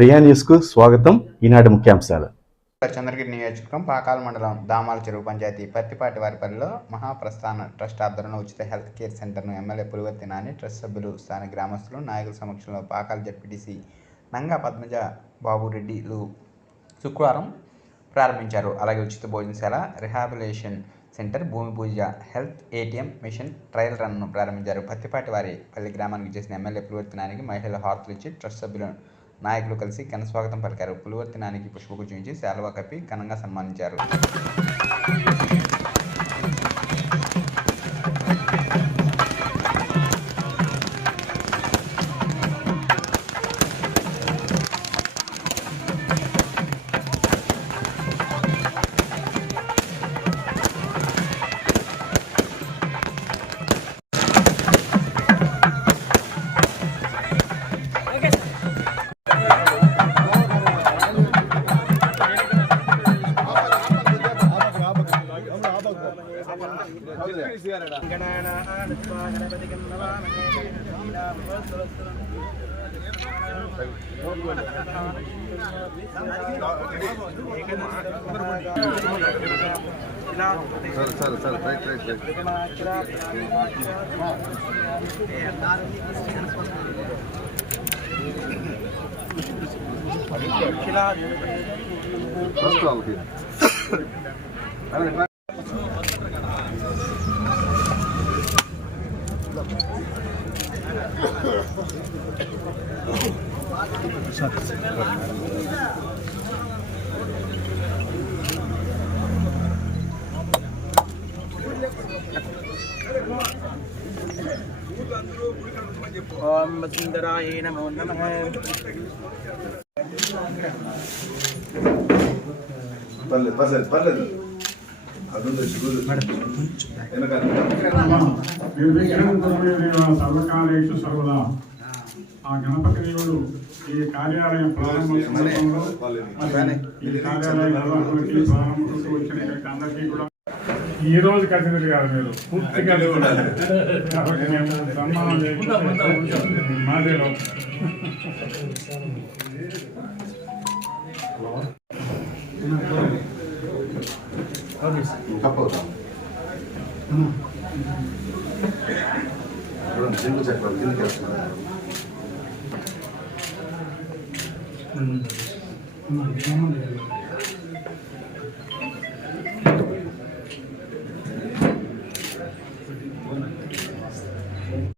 ప్రియా న్యూస్కు స్వాగతం. ఈనాటి ముఖ్యాంశాలు. చంద్రగిరి నియోజకవర్గం పాకాల మండలం దామాల చెరువు పంచాయతీ పత్తిపాటి వారిపల్లిలో మహాప్రస్థాన ట్రస్ట్ ఆధ్వర్యంలో ఉచిత హెల్త్ కేర్ సెంటర్ను ఎమ్మెల్యే పులివర్తి నాని, ట్రస్ట్ సభ్యులు, స్థానిక గ్రామస్తులు, నాయకుల సమక్షంలో పాకాల జెడ్పీటీసీ నంగా పద్మజ బాబురెడ్డిలు శుక్రవారం ప్రారంభించారు. అలాగే ఉచిత భోజనశాల, రిహాబిలేషన్ సెంటర్, భూమి పూజ, హెల్త్ ఏటీఎం మిషన్ ట్రయల్ రన్ను ప్రారంభించారు. పత్తిపాటి వారి పల్లి గ్రామానికి చేసిన ఎమ్మెల్యే పులివర్తి నానికి మహిళలు హారతులు ఇచ్చి ట్రస్ట్ సభ్యులు, నాయకులు కలిసి ఘన స్వాగతం పలికారు. పులివర్తి నానికి పుష్పగుచ్చం ఇచ్చి శాలువా కప్పి ఘనంగా సన్మానించారు. ఓం సుందరాయ నమో నమః. సర్వకాలేషు సర్వదా ఆ గణపతి దేవుడు ఈ కార్యాలయం ప్రారంభం సందర్భంలో ఈ కార్యాలయం నిర్వాహకులకి ప్రారంభంలో వచ్చిన అందరికీ కూడా ఈ రోజు కథలు కాదు, మీరు పూర్తిగా కాబట్టి మేము సన్మానం చేయకుండా మాదేలో చెప్పాలి.